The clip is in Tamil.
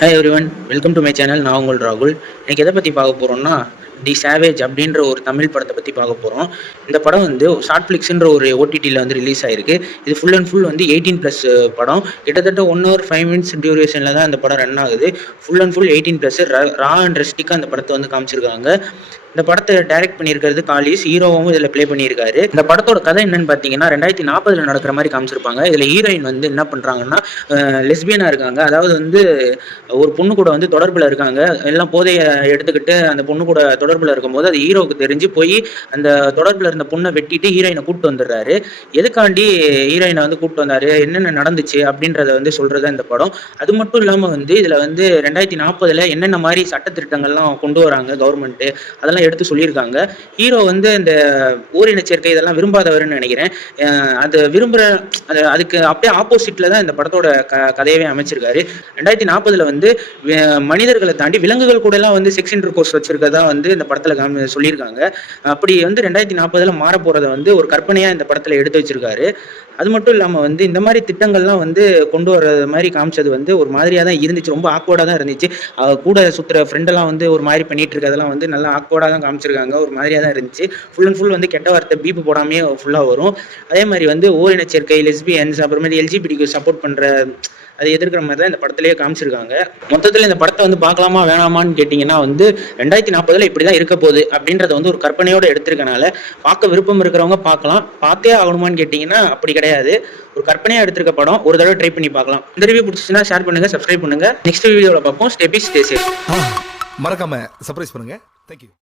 Hi everyone, welcome to my channel. நான் உங்கள் ராகுல். எனக்கு எதை பற்றி பார்க்க போகிறோம்னா, தி சேவேஜ் அப்படின்ற ஒரு தமிழ் படத்தை பற்றி பார்க்க போகிறோம். இந்த படம் வந்து ஷார்ட் ஃப்ளிக்ஸ்ன்ற ஒரு ஓடிடியில் வந்து ரிலீஸ் ஆயிருக்கு. இது ஃபுல் அண்ட் ஃபுல் வந்து 18+ படம். கிட்டத்தட்ட 1 hour 5 minutes டியூரேஷனில் தான் இந்த படம் ரன் ஆகுது. Full and full 18+. Raw and ரெஸ்டிக்காக அந்த படத்தை வந்து காமிச்சிருக்காங்க. இந்த படத்தை டைரக்ட் பண்ணியிருக்கிறது காலிஸ். ஹீரோவும் இதில் ப்ளே பண்ணியிருக்காரு. இந்த படத்தோட கதை என்னன்னு பார்த்தீங்கன்னா, 2040 நடக்கிற மாதிரி காமிச்சிருப்பாங்க. இதில் ஹீரோயின் வந்து என்ன பண்ணுறாங்கன்னா, லெஸ்பியனாக இருக்காங்க. அதாவது வந்து ஒரு பொண்ணு கூட வந்து தொடர்பில் இருக்காங்க. எல்லாம் போதைய எடுத்துக்கிட்டு அந்த பொண்ணு கூட தொடர்பில் இருக்கும்போது அது ஹீரோவுக்கு தெரிஞ்சு போய் அந்த தொடர்பில் இருந்த பொண்ணை வெட்டிட்டு ஹீரோயினை கூப்பிட்டு வந்துடுறாரு. எதுக்காண்டி ஹீரோயினை வந்து கூப்பிட்டு வந்தாரு, என்னென்ன நடந்துச்சு அப்படின்றத வந்து சொல்றது இந்த படம். அது மட்டும் இல்லாமல் வந்து இதில் வந்து 2040 என்னென்ன மாதிரி சட்ட திருத்தங்கள்லாம் கொண்டு வராங்க கவர்மெண்ட், அதெல்லாம் எடுத்து சொல்லியிருக்காங்க. ஹீரோ வந்து இந்த ஓரின சேர்க்கை இதெல்லாம் விரும்பாதவர்னு நினைக்கிறேன். அது விரும்புகிற அதுக்கு அப்படியே ஆப்போசிட்ல தான் இந்த படத்தோட கதையவே அமைச்சிருக்காரு. 2040 வந்து மனிதர்களை தாண்டி விலங்குகள் கூட எல்லாம் வந்து செக்ஸ் இன்டர்கோர்ஸ் வச்சிருக்கதா வந்து இந்த படத்துல சொல்லியிருக்காங்க. அப்படி வந்து 2040 மாற போறத வந்து ஒரு கற்பனையா இந்த படத்துல எடுத்து வச்சிருக்காரு. அது மட்டும் இல்லாம வந்து இந்த மாதிரி திட்டங்கள்லாம் வந்து கொண்டு வர மாதிரி காமிச்சது வந்து ஒரு மாதிரியா தான் இருந்துச்சு. ரொம்ப ஆக்வர்டா தான் இருந்துச்சு. கூட சுத்துற ஃப்ரெண்ட் எல்லாம் வந்து ஒரு மாதிரி பண்ணிட்டு இருக்கதெல்லாம் வந்து நல்லா ஆக்வர்டா தான் காமிச்சிருக்காங்க. ஒரு மாதிரியா தான் இருந்துச்சு. ஃபுல் அண்ட் ஃபுல் வந்து கெட்ட வார்த்தை பீப்பு போடாமே ஃபுல்லா வரும். அதே மாதிரி வந்து ஓரின சேர்க்கை, லெஸ்பியன்ஸ், அப்புறமேட்டு எல்ஜிபிடிக்கு சப்போர்ட் பண்ற அதை எதிர்க்கிற மாதிரி தான் இந்த படத்திலேயே காமிச்சிருக்காங்க. மொத்தத்தில் இந்த படத்தை வந்து பார்க்கலாமா வேணாமான்னு கேட்டிங்கன்னா வந்து 2040 இப்படி தான் இருக்க போகுது அப்படின்றத வந்து ஒரு கற்பனையோடு எடுத்திருக்கனால பார்க்க விருப்பம் இருக்கிறவங்க பார்க்கலாம். பார்த்தே ஆகணுமான்னு கேட்டிங்கன்னா அப்படி கிடையாது. ஒரு கற்பனையாக எடுத்திருக்க படம். ஒரு தடவை ட்ரை பண்ணி பார்க்கலாம். இந்த ரிவ்யூ பிடிச்சிச்சுன்னா ஷேர் பண்ணுங்க, சப்ஸ்கிரைப் பண்ணுங்க. நெக்ஸ்ட் வீடியோவில் பார்ப்போம். Stay peace, stay safe. மறக்காம சர்ப்ரைஸ் பண்ணுங்க. தேங்க்யூ.